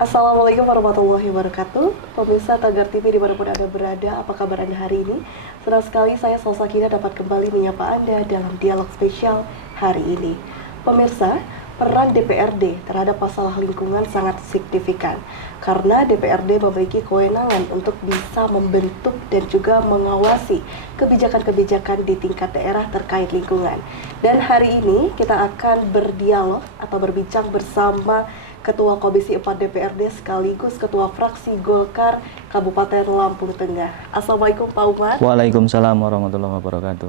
Assalamualaikum warahmatullahi wabarakatuh. Pemirsa Tagar TV dimanapun Anda berada, apa kabar Anda hari ini? Senang sekali saya Salsakina dapat kembali menyapa Anda dalam dialog spesial hari ini. Pemirsa, peran DPRD terhadap masalah lingkungan sangat signifikan karena DPRD memiliki kewenangan untuk bisa membentuk dan juga mengawasi kebijakan-kebijakan di tingkat daerah terkait lingkungan. Dan hari ini kita akan berdialog atau berbincang bersama Ketua Komisi 4 DPRD sekaligus Ketua Fraksi Golkar Kabupaten Lampung Tengah. Assalamualaikum Pak Umar. Waalaikumsalam warahmatullahi wabarakatuh.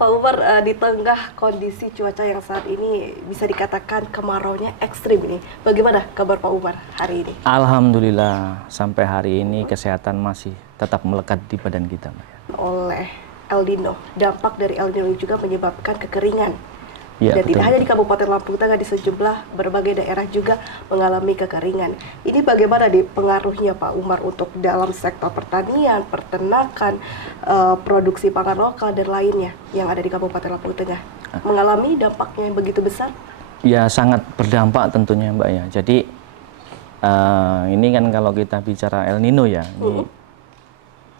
Pak Umar, di tengah kondisi cuaca yang saat ini bisa dikatakan kemaraunya ekstrim ini, bagaimana kabar Pak Umar hari ini? Alhamdulillah sampai hari ini kesehatan masih tetap melekat di badan kita. Oleh El Nino, dampak dari El Nino juga menyebabkan kekeringan. Ya, Dan betul. tidak hanya di Kabupaten Lampung Tengah, di sejumlah berbagai daerah juga mengalami kekeringan. Ini bagaimana pengaruhnya Pak Umar untuk dalam sektor pertanian, peternakan, produksi pangan lokal dan lainnya yang ada di Kabupaten Lampung Tengah? Mengalami dampaknya yang begitu besar? Ya sangat berdampak tentunya Mbak ya. Jadi ini kan kalau kita bicara El Nino ya, ini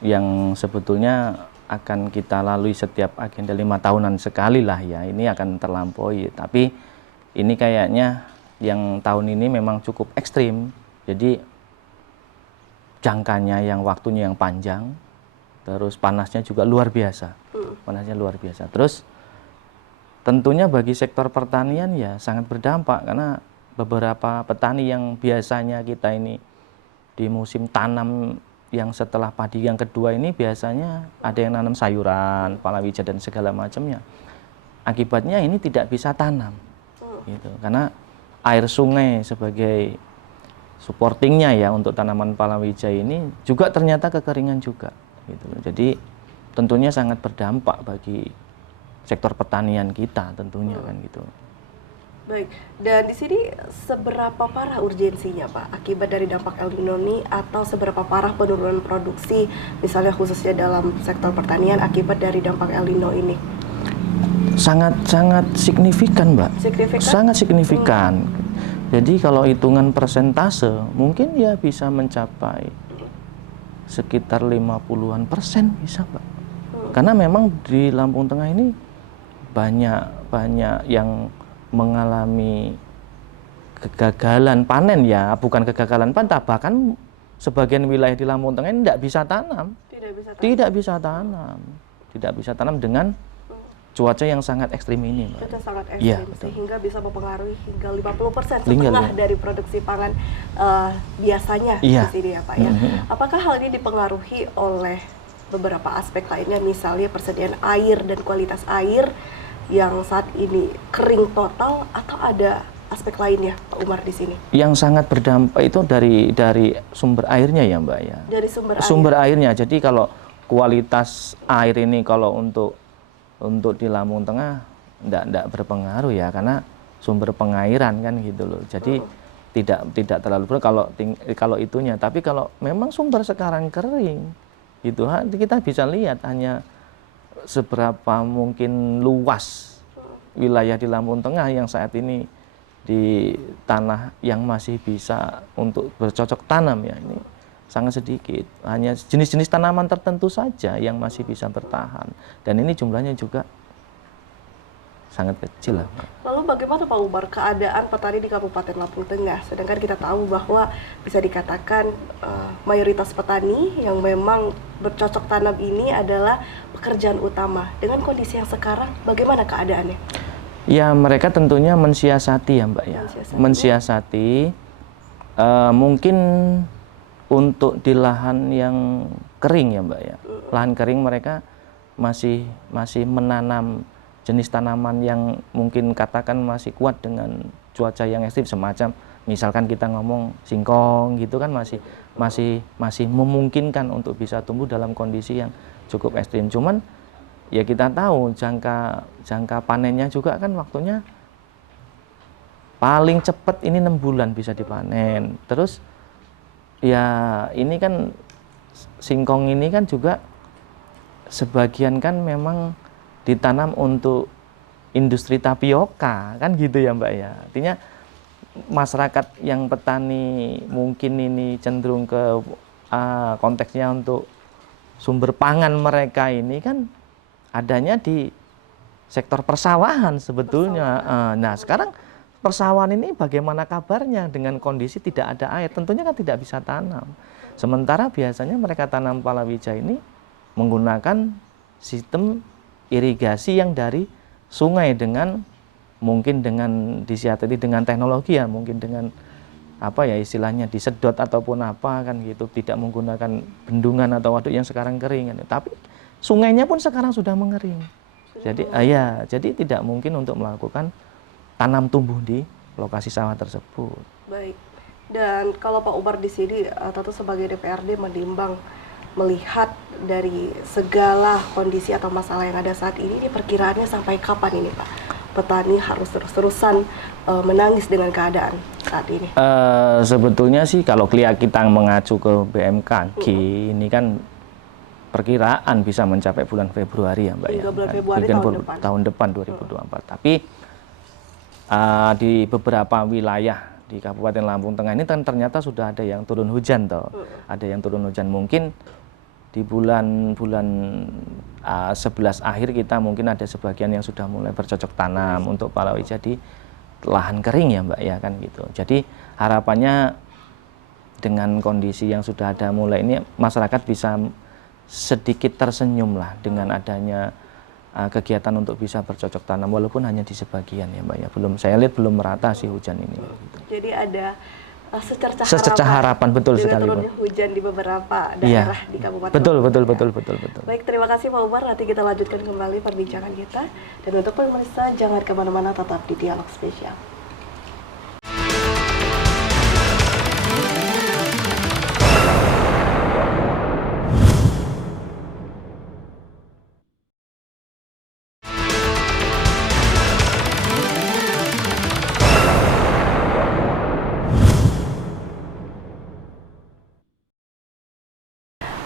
yang sebetulnya akan kita lalui setiap agenda 5 tahunan sekali lah ya, ini akan terlampaui. Tapi ini kayaknya yang tahun ini memang cukup ekstrim, jadi jangkanya yang waktunya yang panjang, terus panasnya juga luar biasa, panasnya luar biasa. Terus tentunya bagi sektor pertanian ya sangat berdampak, karena beberapa petani yang biasanya kita ini di musim tanam yang setelah padi yang kedua ini biasanya ada yang nanam sayuran, palawija dan segala macamnya. Akibatnya ini tidak bisa tanam, gitu. Karena air sungai sebagai supportingnya ya untuk tanaman palawija ini juga ternyata kekeringan juga, gitu. Jadi tentunya sangat berdampak bagi sektor pertanian kita tentunya kan gitu. Baik, dan di sini seberapa parah urgensinya Pak akibat dari dampak El Nino ini, atau seberapa parah penurunan produksi misalnya khususnya dalam sektor pertanian akibat dari dampak El Nino ini? Sangat signifikan Mbak. Signifikan? Sangat signifikan. Jadi kalau hitungan persentase mungkin ya bisa mencapai sekitar 50-an% bisa Mbak. Karena memang di Lampung Tengah ini banyak yang mengalami kegagalan panen ya, bukan kegagalan panen, bahkan sebagian wilayah di Lampung Tengah ini tidak bisa tanam. Tidak bisa tanam dengan cuaca yang sangat ekstrim ini, Mbak. Cuaca sangat ekstrim, Ya, sehingga bisa mempengaruhi hingga 50%, Hingga setengah dari produksi pangan biasanya di sini ya Pak ya. Apakah hal ini dipengaruhi oleh beberapa aspek lainnya, misalnya persediaan air dan kualitas air yang saat ini kering total, atau ada aspek lainnya Pak Umar di sini? Yang sangat berdampak itu dari sumber airnya ya Mbak ya. Dari sumber airnya. Jadi kalau kualitas air ini kalau untuk di Lampung Tengah enggak berpengaruh ya, karena sumber pengairan kan gitu loh. Jadi tidak terlalu kalau itunya. Tapi kalau memang sumber sekarang kering gitu, kita bisa lihat hanya seberapa mungkin luas wilayah di Lampung Tengah yang saat ini di tanah yang masih bisa untuk bercocok tanam ya, ini sangat sedikit. Hanya jenis-jenis tanaman tertentu saja yang masih bisa bertahan, dan ini jumlahnya juga sangat kecil lah. Lalu bagaimana Pak Umar keadaan petani di Kabupaten Lampung Tengah? Sedangkan kita tahu bahwa bisa dikatakan mayoritas petani yang memang bercocok tanam ini adalah pekerjaan utama. Dengan kondisi yang sekarang, bagaimana keadaannya? Ya, mereka tentunya mensiasati ya Mbak ya. Mensiasati mungkin untuk di lahan yang kering ya Mbak ya. Lahan kering mereka masih menanam jenis tanaman yang mungkin katakan masih kuat dengan cuaca yang ekstrim, semacam misalkan kita ngomong singkong gitu kan, masih memungkinkan untuk bisa tumbuh dalam kondisi yang cukup ekstrim. Cuman ya kita tahu jangka panennya juga kan waktunya paling cepat ini 6 bulan bisa dipanen. Terus ya ini kan singkong ini kan juga sebagian kan memang ditanam untuk industri tapioka kan gitu ya Mbak ya. Artinya masyarakat yang petani mungkin ini cenderung ke konteksnya untuk sumber pangan mereka ini kan adanya di sektor persawahan sebetulnya. Nah, sekarang persawahan ini bagaimana kabarnya dengan kondisi tidak ada air? Tentunya kan tidak bisa tanam. Sementara biasanya mereka tanam palawija ini menggunakan sistem irigasi yang dari sungai dengan mungkin dengan disiasati dengan teknologi ya, mungkin dengan apa ya istilahnya disedot ataupun apa kan gitu, tidak menggunakan bendungan atau waduk yang sekarang kering kan. Tapi sungainya pun sekarang sudah mengering. Jadi jadi tidak mungkin untuk melakukan tanam tumbuh di lokasi sawah tersebut. Baik. Dan kalau Pak Umar di sini tentu sebagai DPRD menimbang melihat dari segala kondisi atau masalah yang ada saat ini perkiraannya sampai kapan ini Pak? Petani harus terus-terusan menangis dengan keadaan saat ini. Sebetulnya sih kalau kita mengacu ke BMKG ini kan perkiraan bisa mencapai bulan Februari ya Mbak ya. Bulan Februari tahun depan 2024. Tapi di beberapa wilayah di Kabupaten Lampung Tengah ini kan ternyata sudah ada yang turun hujan toh. Ada yang turun hujan, mungkin di bulan 11 akhir kita mungkin ada sebagian yang sudah mulai bercocok tanam untuk palawija di lahan kering ya Mbak ya kan gitu. Jadi harapannya dengan kondisi yang sudah ada mulai ini masyarakat bisa sedikit tersenyum lah dengan adanya kegiatan untuk bisa bercocok tanam walaupun hanya di sebagian ya Mbak ya. Saya lihat belum merata sih hujan ini. Gitu. Jadi ada secerca harapan betul sekali turunnya hujan di beberapa daerah di Kabupaten. Betul. Baik, terima kasih Pak Umar. Nanti kita lanjutkan kembali perbincangan kita. Dan untuk pemirsa jangan kemana-mana, tetap di Dialog Spesial.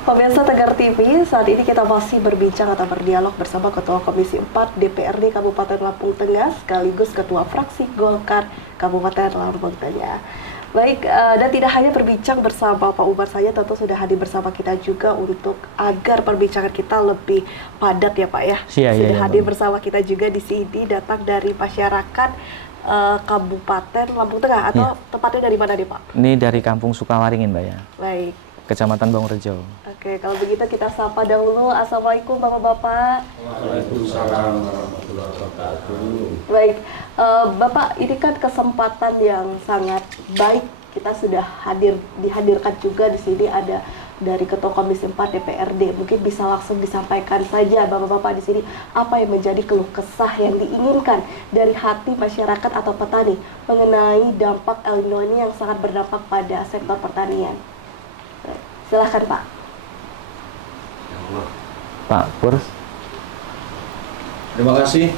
Pemirsa Tegar TV, saat ini kita masih berbincang atau berdialog bersama Ketua Komisi 4 DPRD Kabupaten Lampung Tengah sekaligus Ketua Fraksi Golkar Kabupaten Lampung Tengah. Baik, dan tidak hanya berbincang bersama Pak Umar saja, tentu sudah hadir bersama kita juga untuk agar perbincangan kita lebih padat ya Pak ya. Sudah hadir bersama kita juga di sini, datang dari masyarakat Kabupaten Lampung Tengah atau tepatnya dari mana nih Pak? Ini dari Kampung Sukawaringin Mbak ya. Baik. Kecamatan Bangrejo. Oke, kalau begitu kita sapa dahulu. Assalamualaikum Bapak-Bapak. Waalaikumsalam warahmatullahi wabarakatuh. Baik, Bapak, ini kan kesempatan yang sangat baik. Kita sudah dihadirkan juga di sini ada dari Ketua Komisi 4 DPRD. Mungkin bisa langsung disampaikan saja Bapak-Bapak di sini apa yang menjadi keluh kesah yang diinginkan dari hati masyarakat atau petani mengenai dampak El Nino ini yang sangat berdampak pada sektor pertanian. Silahkan Pak. Pak Pur. Terima kasih.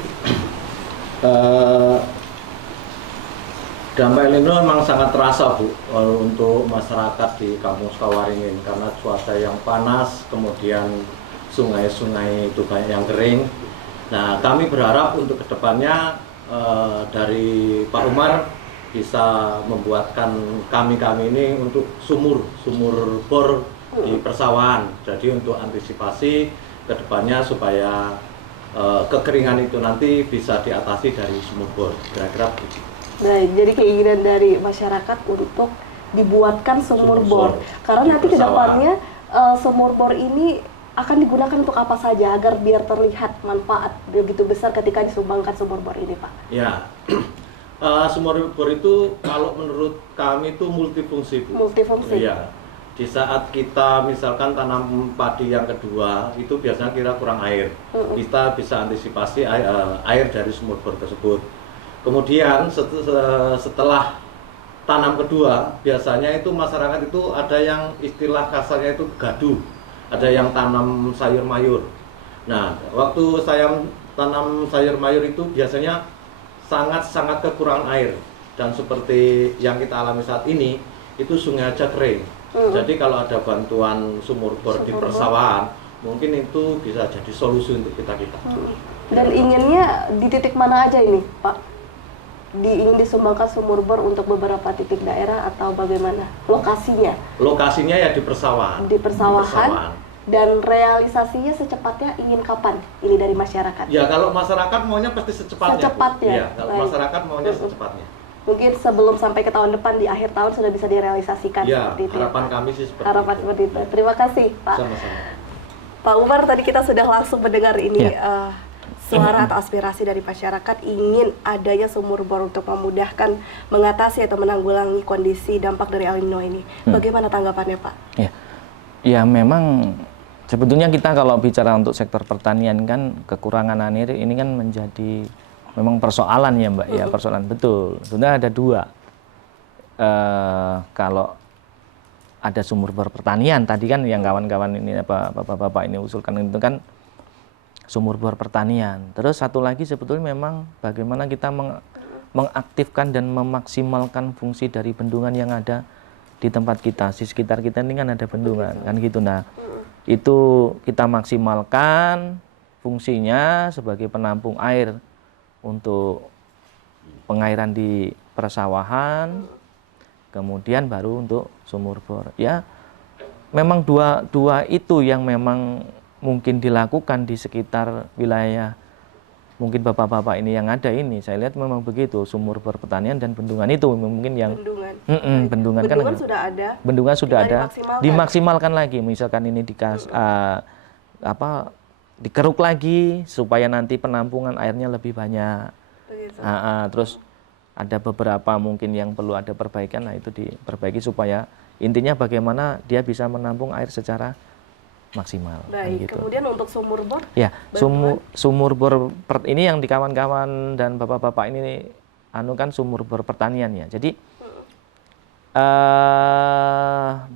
Dampak El Nino memang sangat terasa Bu untuk masyarakat di Kampung Sukawaringin karena cuaca yang panas, kemudian sungai-sungai itu banyak yang kering. Nah, kami berharap untuk kedepannya dari Pak Umar bisa membuatkan kami ini untuk sumur bor di persawahan. Jadi untuk antisipasi kedepannya supaya kekeringan itu nanti bisa diatasi dari sumur bor. Kira-kira begitu. Baik, jadi keinginan dari masyarakat untuk dibuatkan sumur bor. Karena nanti kedepannya sumur bor ini akan digunakan untuk apa saja agar biar terlihat manfaat begitu besar ketika disumbangkan sumur bor ini Pak? Ya. Sumur bor itu kalau menurut kami itu multifungsi Bu. Multifungsi. Iya. Di saat kita misalkan tanam padi yang kedua itu biasanya kira kurang air. Kita bisa antisipasi air dari sumur bor tersebut. Kemudian setelah tanam kedua biasanya itu masyarakat itu ada yang istilah kasarnya itu gaduh. Ada yang tanam sayur mayur. Nah, waktu saya tanam sayur mayur itu biasanya sangat kekurangan air, dan seperti yang kita alami saat ini itu sungai aja kering. Jadi kalau ada bantuan sumur bor di persawahan mungkin itu bisa jadi solusi untuk kita. Dan inginnya di titik mana aja ini Pak? ingin disumbangkan sumur bor untuk beberapa titik daerah atau bagaimana lokasinya? Lokasinya ya di persawahan. Di persawahan. Dan realisasinya secepatnya ingin kapan? Ini dari masyarakat. Ya kalau masyarakat maunya pasti secepatnya. Secepatnya. Iya, kalau masyarakat maunya secepatnya. Mungkin sebelum sampai ke tahun depan, di akhir tahun sudah bisa direalisasikan. Ya, seperti itu. harapan kami sih seperti harapan itu. Seperti itu. Terima kasih, Pak. Sama-sama. Pak Umar, tadi kita sudah langsung mendengar ini suara atau aspirasi dari masyarakat ingin adanya sumur bor untuk memudahkan mengatasi atau menanggulangi kondisi dampak dari El Nino ini. Bagaimana tanggapannya, Pak? Ya memang sebetulnya kita kalau bicara untuk sektor pertanian kan kekurangan air ini kan menjadi memang persoalan ya Mbak, ya persoalan betul. Sebenarnya ada dua. Kalau ada sumur bor pertanian tadi kan yang kawan-kawan ini bapak-bapak ini usulkan itu kan sumur bor pertanian. Terus satu lagi sebetulnya memang bagaimana kita mengaktifkan dan memaksimalkan fungsi dari bendungan yang ada di tempat kita, di sekitar kita ini kan ada bendungan kan gitu. Nah, itu kita maksimalkan fungsinya sebagai penampung air untuk pengairan di persawahan, kemudian baru untuk sumur bor. Ya, memang dua itu yang memang mungkin dilakukan di sekitar wilayah mungkin bapak-bapak ini yang ada ini. Saya lihat memang begitu, sumur bor pertanian dan bendungan itu mungkin yang bendungan kan sudah ada. Bendungan sudah ada, dimaksimalkan lagi. Misalkan ini dikeruk lagi supaya nanti penampungan airnya lebih banyak. Terus ada beberapa mungkin yang perlu ada perbaikan, nah itu diperbaiki supaya intinya bagaimana dia bisa menampung air secara maksimal. Baik, gitu. Kemudian untuk sumur bor? Ya, sumur bor ini yang di kawan-kawan dan bapak-bapak ini kan sumur bor pertanian ya. Jadi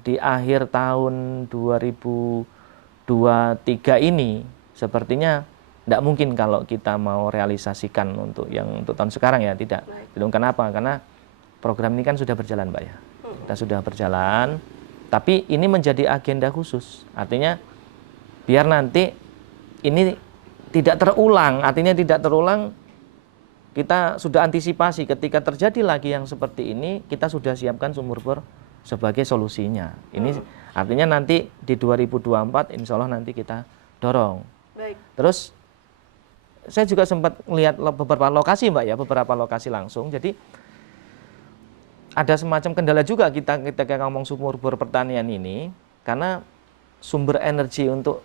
di akhir tahun 2023 ini sepertinya tidak mungkin kalau kita mau realisasikan untuk tahun sekarang ya, tidak. Kenapa? Karena program ini kan sudah berjalan, Mbak ya. Kita sudah berjalan, tapi ini menjadi agenda khusus. Artinya biar nanti ini tidak terulang, artinya tidak terulang, kita sudah antisipasi ketika terjadi lagi yang seperti ini, kita sudah siapkan sumur bor sebagai solusinya. Ini artinya nanti di 2024 insya Allah nanti kita dorong. Baik. Terus saya juga sempat melihat beberapa lokasi Mbak ya, beberapa lokasi langsung. Jadi ada semacam kendala juga kita ngomong sumur bor pertanian ini, karena sumber energi untuk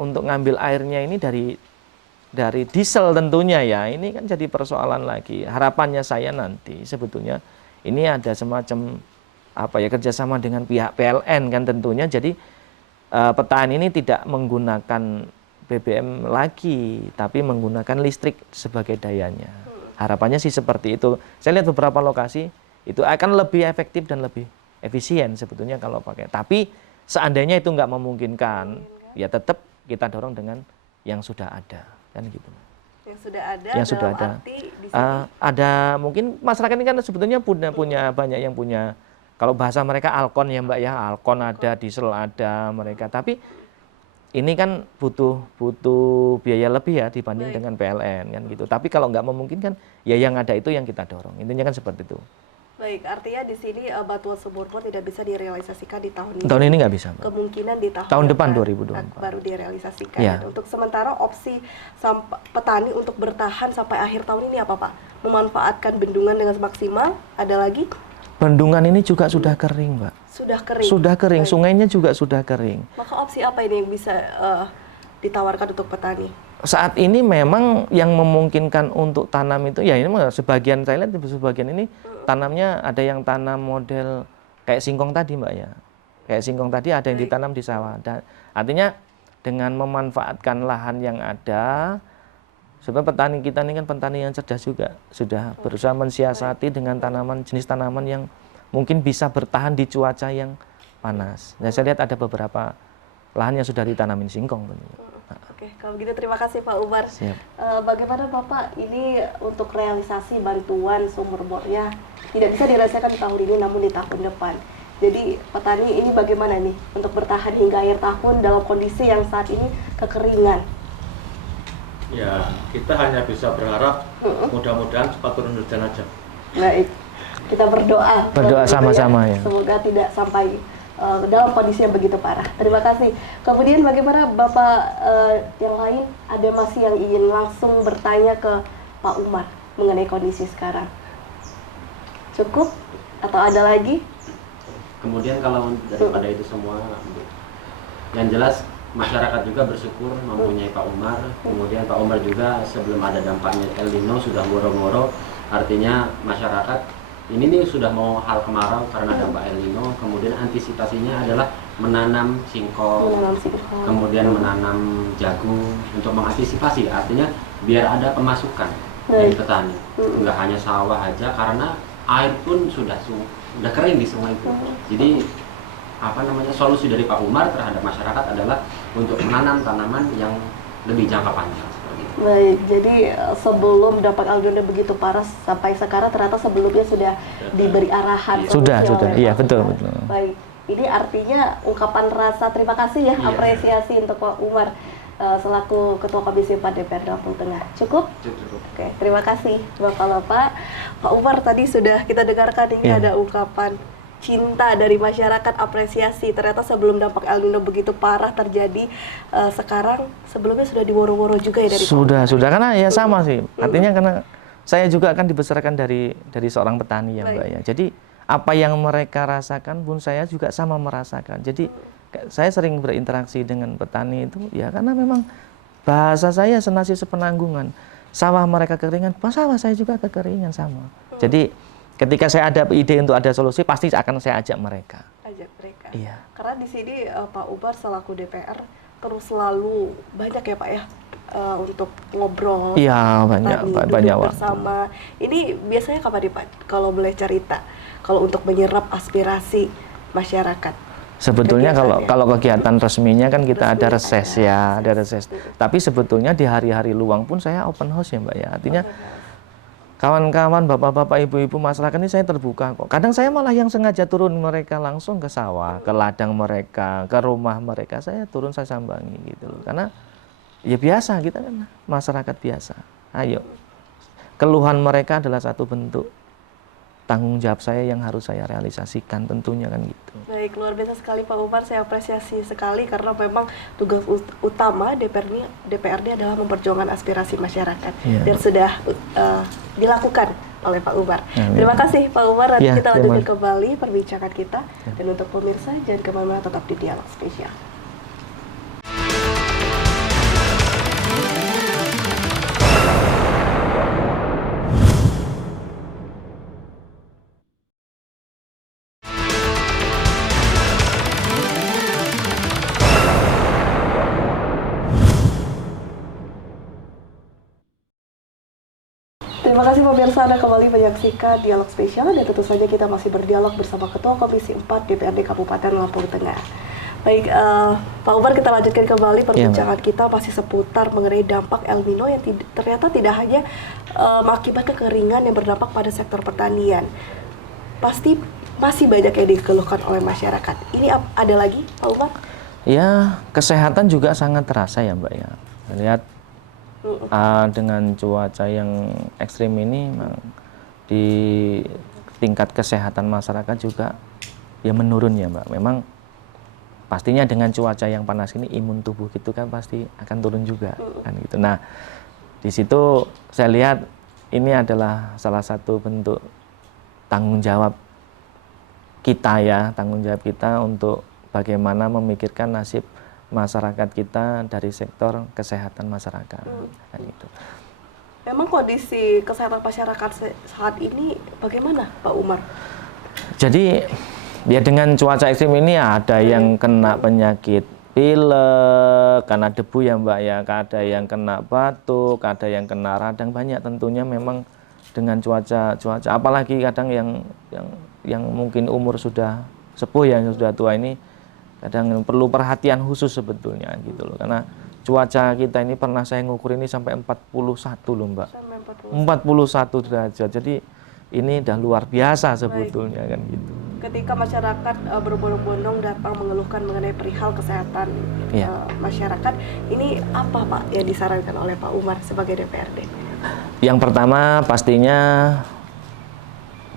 ngambil airnya ini dari diesel tentunya ya. Ini kan jadi persoalan lagi. Harapannya saya nanti sebetulnya ini ada semacam kerjasama dengan pihak PLN kan tentunya. Jadi petani ini tidak menggunakan BBM lagi, tapi menggunakan listrik sebagai dayanya. Harapannya sih seperti itu. Saya lihat beberapa lokasi itu akan lebih efektif dan lebih efisien sebetulnya kalau pakai. Tapi seandainya itu nggak memungkinkan, ya tetap kita dorong dengan yang sudah ada, kan gitu. Yang sudah ada. Yang sudah ada. Ada mungkin masyarakat ini kan sebetulnya punya banyak yang punya. Kalau bahasa mereka Alkon ya Mbak ya, Alkon ada, diesel ada mereka. Tapi ini kan butuh biaya lebih ya dibanding dengan PLN kan gitu. Tapi kalau nggak memungkinkan, ya yang ada itu yang kita dorong. Intinya kan seperti itu. Baik, artinya di sini bantuan sumur bor tidak bisa direalisasikan di tahun ini. Tahun ini nggak bisa, Mbak. Kemungkinan di tahun depan 2024 baru direalisasikan. Ya. Untuk sementara opsi petani untuk bertahan sampai akhir tahun ini apa Pak? Memanfaatkan bendungan dengan maksimal? Ada lagi? Bendungan ini juga sudah kering, Mbak. Sudah kering. Sudah kering, baik. Sungainya juga sudah kering. Maka opsi apa ini yang bisa ditawarkan untuk petani? Saat ini memang yang memungkinkan untuk tanam itu ya ini sebagian saya lihat sebagian ini tanamnya ada yang tanam model kayak singkong tadi Mbak ya. Kayak singkong tadi ada yang ditanam di sawah. Dan artinya dengan memanfaatkan lahan yang ada, sebab petani kita ini kan petani yang cerdas juga, sudah berusaha mensiasati dengan jenis tanaman yang mungkin bisa bertahan di cuaca yang panas. Nah, saya lihat ada beberapa lahan yang sudah ditanamin singkong. Oke, kalau begitu terima kasih Pak Umar. Siap. Bagaimana Bapak ini untuk realisasi bantuan sumur bornya tidak bisa dirasakan di tahun ini namun di tahun depan. Jadi petani ini bagaimana nih untuk bertahan hingga akhir tahun dalam kondisi yang saat ini kekeringan? Ya, kita hanya bisa berharap mudah-mudahan cepat turun hujan aja. Baik, kita berdoa. Berdoa sama-sama ya. Semoga tidak sampai dalam kondisi yang begitu parah. Terima kasih. Kemudian bagaimana Bapak yang lain, ada masih yang ingin langsung bertanya ke Pak Umar mengenai kondisi sekarang? Cukup? Atau ada lagi? Kemudian kalau daripada itu semua, yang jelas masyarakat juga bersyukur mempunyai Pak Umar. Kemudian Pak Umar juga sebelum ada dampaknya El Nino sudah ngoro-ngoro, artinya masyarakat ini nih sudah mau hal kemarau karena dampak El Nino. Kemudian antisipasinya adalah menanam singkong, kemudian menanam jagung untuk mengantisipasi, artinya biar ada pemasukan dari petani, nggak hanya sawah aja karena air pun sudah kering di sungai itu. Jadi solusi dari Pak Umar terhadap masyarakat adalah untuk menanam tanaman yang lebih jangka panjang seperti itu. Baik, jadi sebelum dampak El Nino begitu parah sampai sekarang ternyata sebelumnya sudah diberi arahan. Sudah, iya betul. Baik, ini artinya ungkapan rasa terima kasih ya, apresiasi untuk Pak Umar selaku Ketua Komisi 4 DPRD Lampung Tengah. Cukup? Cukup. Oke, terima kasih Bapak-Bapak. Pak Umar tadi sudah kita dengarkan ini ada ungkapan cinta dari masyarakat, apresiasi. Ternyata sebelum dampak El Nino begitu parah terjadi, sekarang sebelumnya sudah diworo-woro juga ya dari Sudah, karena ya sama sih. Artinya karena saya juga akan dibesarkan dari seorang petani ya Mbak ya. Jadi apa yang mereka rasakan pun saya juga sama merasakan. Jadi saya sering berinteraksi dengan petani itu ya karena memang bahasa saya senasib sepenanggungan. Sawah mereka kekeringan, sawah saya juga kekeringan sama. Jadi ketika saya ada ide untuk ada solusi, pasti akan saya ajak mereka. Iya. Karena di sini Pak Umar selaku DPR terus selalu banyak ya Pak ya untuk ngobrol. Iya, banyak waktu bersama. Ini biasanya kapan nih Pak kalau boleh cerita? Kalau untuk menyerap aspirasi masyarakat. Sebetulnya kalau kegiatan resminya kan kita ada reses ya, ada reses. Tapi sebetulnya di hari-hari luang pun saya open house ya Mbak ya. Artinya kawan-kawan, bapak-bapak, ibu-ibu masyarakat ini saya terbuka kok. Kadang saya malah yang sengaja turun mereka langsung ke sawah, ke ladang mereka, ke rumah mereka. Saya turun, saya sambangi gitu loh. Karena ya biasa, kita kan masyarakat biasa. Ayo, keluhan mereka adalah satu bentuk tanggung jawab saya yang harus saya realisasikan tentunya kan gitu. Baik, luar biasa sekali Pak Umar, saya apresiasi sekali karena memang tugas utama DPRD adalah memperjuangkan aspirasi masyarakat dan sudah dilakukan oleh Pak Umar. Terima kasih Pak Umar, nanti kita lanjutkan kembali perbincangan kita dan untuk pemirsa jangan kemana-mana, tetap di Dialog Spesial. Terima kasih pemirsa, Anda kembali menyaksikan Dialog Spesial dan tentu saja kita masih berdialog bersama Ketua Komisi 4 DPRD Kabupaten Lampung Tengah. Baik, Pak Umar, kita lanjutkan kembali perbincangan kita masih seputar mengenai dampak El Nino yang ternyata tidak hanya mengakibatkan kekeringan yang berdampak pada sektor pertanian. Pasti masih banyak yang dikeluhkan oleh masyarakat. Ini ada lagi, Pak Umar? Ya, kesehatan juga sangat terasa ya Mbak ya. Lihat dengan cuaca yang ekstrim ini, di tingkat kesehatan masyarakat juga ya menurun ya Mbak. Memang pastinya dengan cuaca yang panas ini imun tubuh gitu kan pasti akan turun juga kan gitu. Nah, di situ saya lihat ini adalah salah satu bentuk tanggung jawab kita ya, tanggung jawab kita untuk bagaimana memikirkan nasib masyarakat kita dari sektor kesehatan masyarakat. Kan gitu. Memang kondisi kesehatan masyarakat saat ini bagaimana Pak Umar? Jadi ya dengan cuaca ekstrim ini ada yang kena penyakit pilek karena debu ya Mbak ya, ada yang kena batuk, ada yang kena radang, banyak tentunya memang dengan cuaca apalagi kadang yang mungkin umur sudah sepuh ya, yang sudah tua ini kadang perlu perhatian khusus sebetulnya gitu loh. Karena cuaca kita ini pernah saya ngukur ini sampai 41 loh Mbak. 41 derajat. Jadi ini udah luar biasa sebetulnya kan gitu. Ketika masyarakat berbondong-bondong datang mengeluhkan mengenai perihal kesehatan masyarakat, ini apa Pak yang disarankan oleh Pak Umar sebagai DPRD? Yang pertama pastinya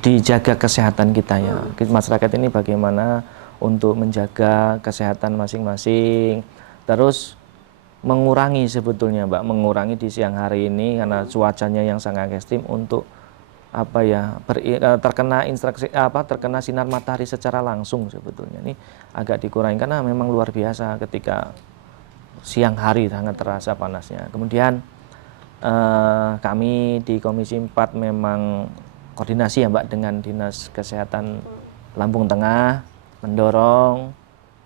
dijaga kesehatan kita ya. Masyarakat ini bagaimana untuk menjaga kesehatan masing-masing. Terus mengurangi sebetulnya Mbak, mengurangi di siang hari ini karena cuacanya yang sangat ekstrim untuk apa ya, terkena instruksi terkena sinar matahari secara langsung sebetulnya ini agak dikurangi karena memang luar biasa ketika siang hari sangat terasa panasnya. Kemudian kami di Komisi 4 memang koordinasi ya Mbak dengan Dinas Kesehatan Lampung Tengah mendorong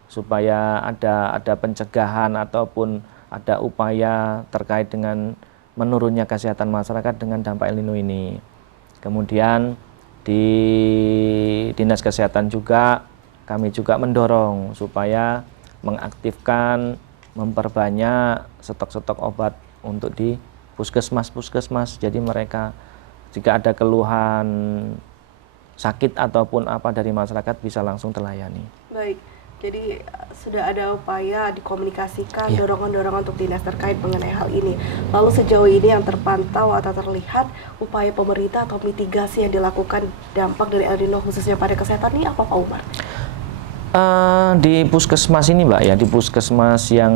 supaya ada pencegahan ataupun ada upaya terkait dengan menurunnya kesehatan masyarakat dengan dampak El Nino ini. Kemudian di Dinas Kesehatan juga kami juga mendorong supaya mengaktifkan, memperbanyak stok-stok obat untuk di puskesmas. Jadi mereka jika ada keluhan sakit ataupun apa dari masyarakat bisa langsung terlayani. Baik, jadi sudah ada upaya dikomunikasikan, dorongan-dorongan untuk dinas terkait mengenai hal ini. Lalu sejauh ini yang terpantau atau terlihat upaya pemerintah atau mitigasi yang dilakukan dampak dari El Nino khususnya pada kesehatan ini apa Pak Umar? Di puskesmas ini Mbak ya, di puskesmas yang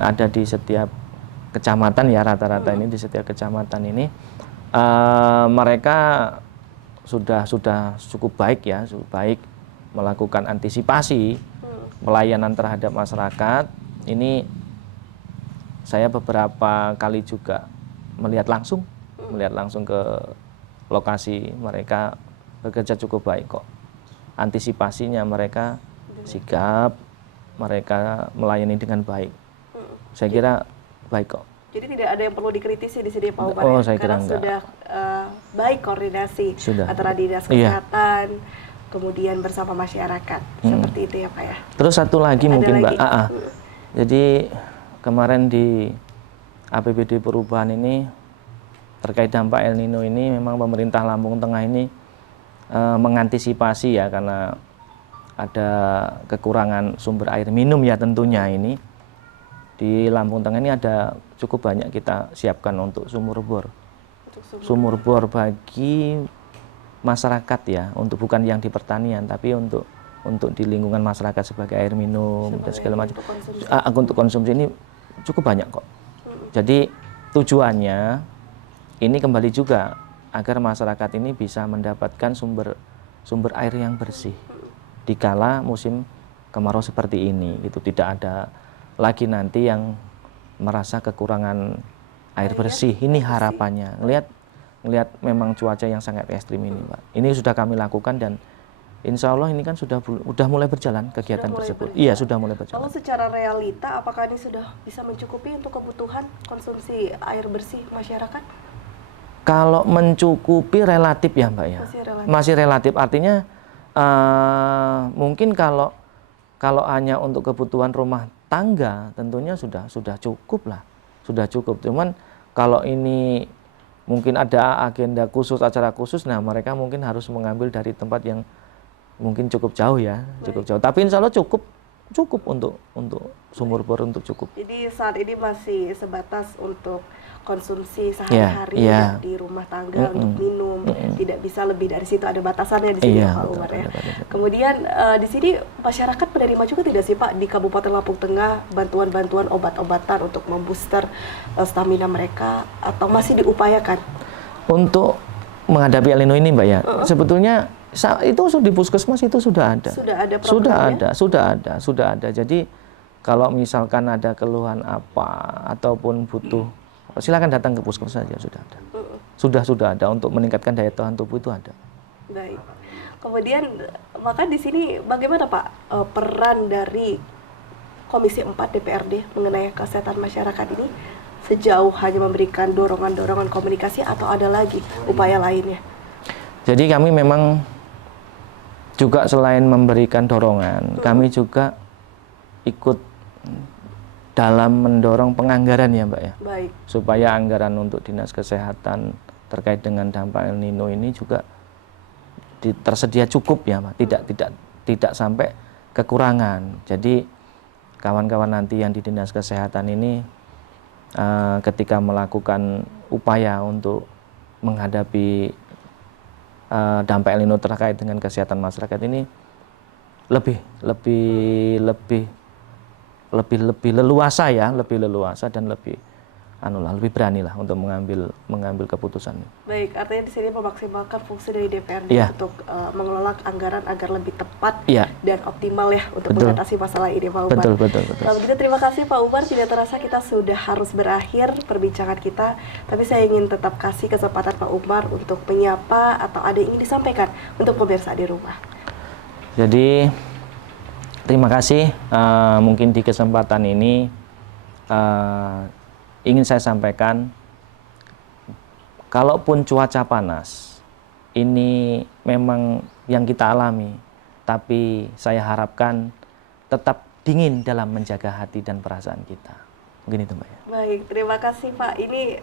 ada di setiap kecamatan ya rata-rata ini di setiap kecamatan ini mereka sudah cukup baik ya, cukup baik melakukan antisipasi pelayanan terhadap masyarakat. Ini saya beberapa kali juga melihat langsung ke lokasi, mereka bekerja cukup baik kok. Antisipasinya mereka sigap, mereka melayani dengan baik. Saya kira baik kok. Jadi tidak ada yang perlu dikritisi di sini Pak Umar, saya kira karena sudah baik koordinasi antara dinas Iya. kesehatan, kemudian bersama masyarakat, seperti itu ya Pak ya. Terus satu lagi Ada mungkin lagi? Mbak, jadi kemarin di APBD perubahan ini terkait dampak El Nino ini memang pemerintah Lampung Tengah ini mengantisipasi ya karena ada kekurangan sumber air minum ya tentunya ini. Di Lampung Tengah ini ada cukup banyak kita siapkan untuk sumur bor. Sumur bor bagi masyarakat ya, untuk bukan yang di pertanian tapi untuk di lingkungan masyarakat sebagai air minum dan segala macam. Untuk konsumsi ini cukup banyak kok. Jadi tujuannya ini kembali juga agar masyarakat ini bisa mendapatkan sumber air yang bersih dikala musim kemarau seperti ini. Itu tidak ada lagi nanti yang merasa kekurangan air bersih. Ini harapannya. Ngelihat memang cuaca yang sangat ekstrim ini, Pak. Ini sudah kami lakukan dan insya Allah ini kan sudah mulai berjalan kegiatan tersebut. Iya, sudah mulai berjalan. Lalu secara realita, apakah ini sudah bisa mencukupi untuk kebutuhan konsumsi air bersih masyarakat? Kalau mencukupi relatif ya, Mbak ya. Masih relatif. Artinya mungkin kalau hanya untuk kebutuhan rumah tangga tentunya sudah cukup lah. Sudah cukup. Cuman kalau ini mungkin ada agenda khusus, acara khusus, nah mereka mungkin harus mengambil dari tempat yang mungkin cukup jauh ya, cukup jauh. Tapi insya Allah cukup untuk sumur bor untuk cukup. Jadi saat ini masih sebatas untuk konsumsi sehari-hari di rumah tangga untuk minum, tidak bisa lebih dari situ, ada batasannya di sini Pak Umar ya. Kemudian di sini masyarakat menerima juga tidak sih Pak di Kabupaten Lampung Tengah bantuan-bantuan obat-obatan untuk membooster stamina mereka atau masih diupayakan? Untuk menghadapi El Nino ini Mbak ya, sebetulnya itu di puskesmas itu sudah ada. Sudah ada. Jadi kalau misalkan ada keluhan apa ataupun butuh, silakan datang ke puskesmas saja, sudah ada. Sudah ada untuk meningkatkan daya tahan tubuh itu ada. Baik. Kemudian maka di sini bagaimana Pak peran dari Komisi 4 DPRD mengenai kesehatan masyarakat ini sejauh hanya memberikan dorongan-dorongan komunikasi atau ada lagi upaya lainnya? Jadi kami memang juga selain memberikan dorongan, kami juga ikut dalam mendorong penganggaran ya Mbak ya. Baik. Supaya anggaran untuk Dinas Kesehatan terkait dengan dampak El Nino ini juga tersedia cukup ya Mbak. Tidak sampai kekurangan. Jadi kawan-kawan nanti yang di Dinas Kesehatan ini ketika melakukan upaya untuk menghadapi dampak El Nino terkait dengan kesehatan masyarakat ini lebih leluasa ya, lebih leluasa dan lebih lebih berani lah untuk mengambil keputusan. Baik, artinya di sini memaksimalkan fungsi dari DPRD Iya. untuk mengelola anggaran agar lebih tepat Iya. dan optimal ya untuk Betul. mengatasi masalah ini, Pak Umar. Betul. Kalau begitu terima kasih Pak Umar, tidak terasa kita sudah harus berakhir perbincangan kita, tapi saya ingin tetap kasih kesempatan Pak Umar untuk menyapa atau ada yang ingin disampaikan untuk pemirsa di rumah. Jadi terima kasih, mungkin di kesempatan ini ingin saya sampaikan, kalaupun cuaca panas ini memang yang kita alami, tapi saya harapkan tetap dingin dalam menjaga hati dan perasaan kita. Mungkin itu Mbak ya. Baik, terima kasih Pak. Ini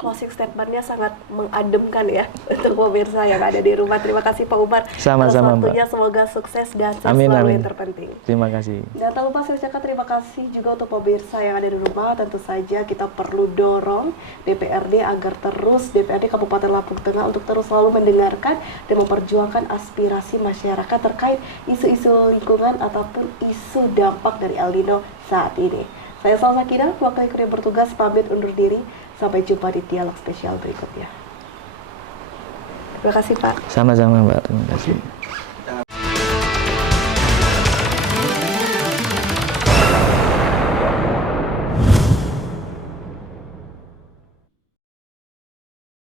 closing statement-nya sangat mengademkan ya untuk pemirsa yang ada di rumah. Terima kasih Pak Umar Sama-sama, atas Mbak. waktunya. Semoga sukses dan sehat Amin, selalu amin. yang terpenting. Terima kasih. Dan tak lupa saya ucapkan terima kasih juga untuk pemirsa yang ada di rumah. Tentu saja kita perlu dorong DPRD agar terus, DPRD Kabupaten Lampung Tengah untuk terus selalu mendengarkan dan memperjuangkan aspirasi masyarakat terkait isu-isu lingkungan ataupun isu dampak dari El Nino saat ini. Saya Salsa Kina, wakil yang bertugas pamit undur diri. Sampai jumpa di dialog spesial berikutnya. Terima kasih Pak. Sama-sama Mbak, terima kasih.